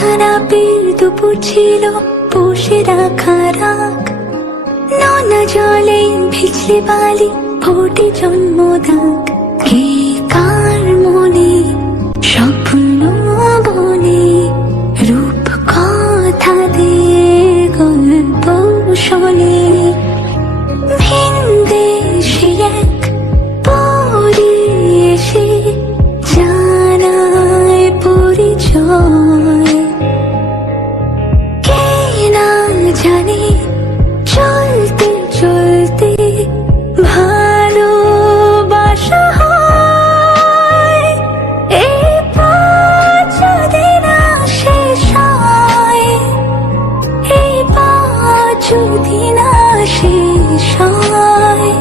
একখানা বীর দুপুর ছিল বসে রাখা রাখ ননা জলে ভিজলে বালি ফোটে জন্মদাগ। যদি না শেষ হয়।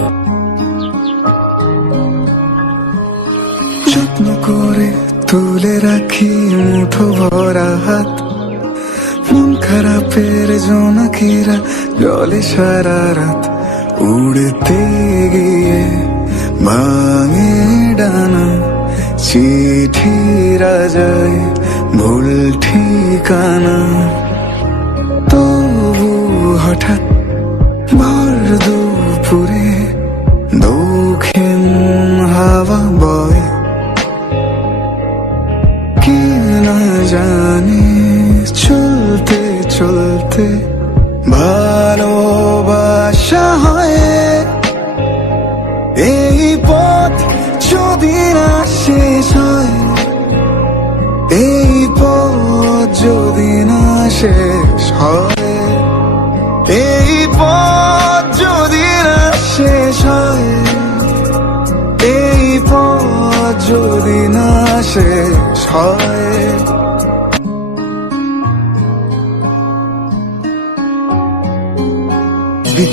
যত্ন করে তুলে রাখি মুঠো ভরা হাত। মন খারাপের জোনাকিরা জলে সারা রাত। উড়তে গিয়ে ভাঙে ডানা চিঠি রাজায় ভুল ঠিকানা তবু হঠাৎ শেষ হয়। এই পথ যদি না শেষ হয়, এই পথ যদি না শেষ হয়, এই পথ যদি না শেষ হয়।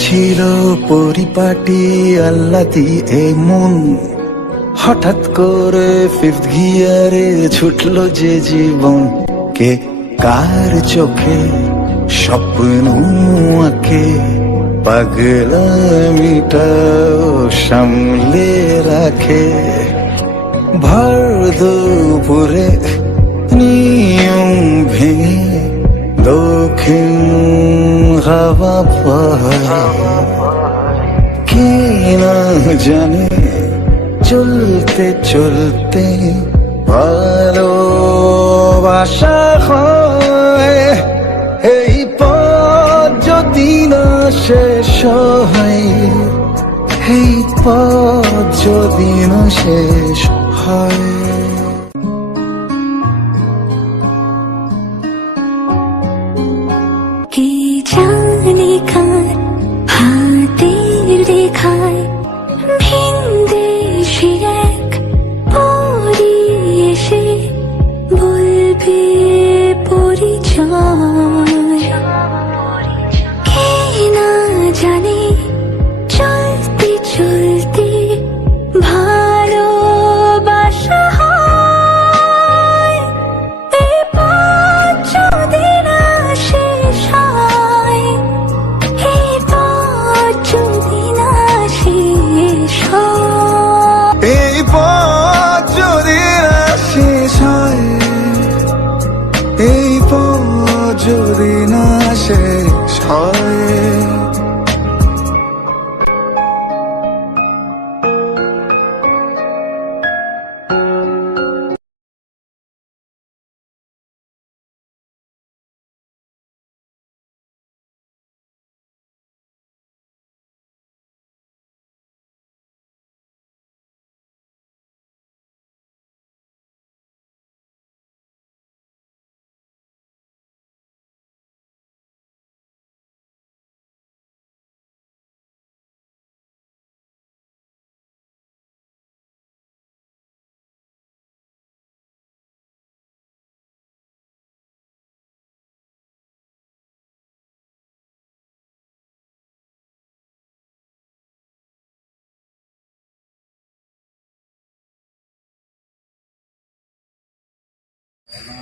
ছিল পরিপাটি আল্লাতি এই মন হঠাৎ করে ফিফথ গিয়ারে ছুটলো যে জীবন কে? কার চোখে? স্বপ্ন আঁকে। পাগলামিটাও সামলে রাখে। ভর দুপুরে নিয়ম ভেঙে দক্ষিণ হাওয়া পায় কে না জানে চলতে চলতে ভালোবাসা হয়। এই পথ যদি না শেষ হয়, এই পথ যদি না শেষ হয়।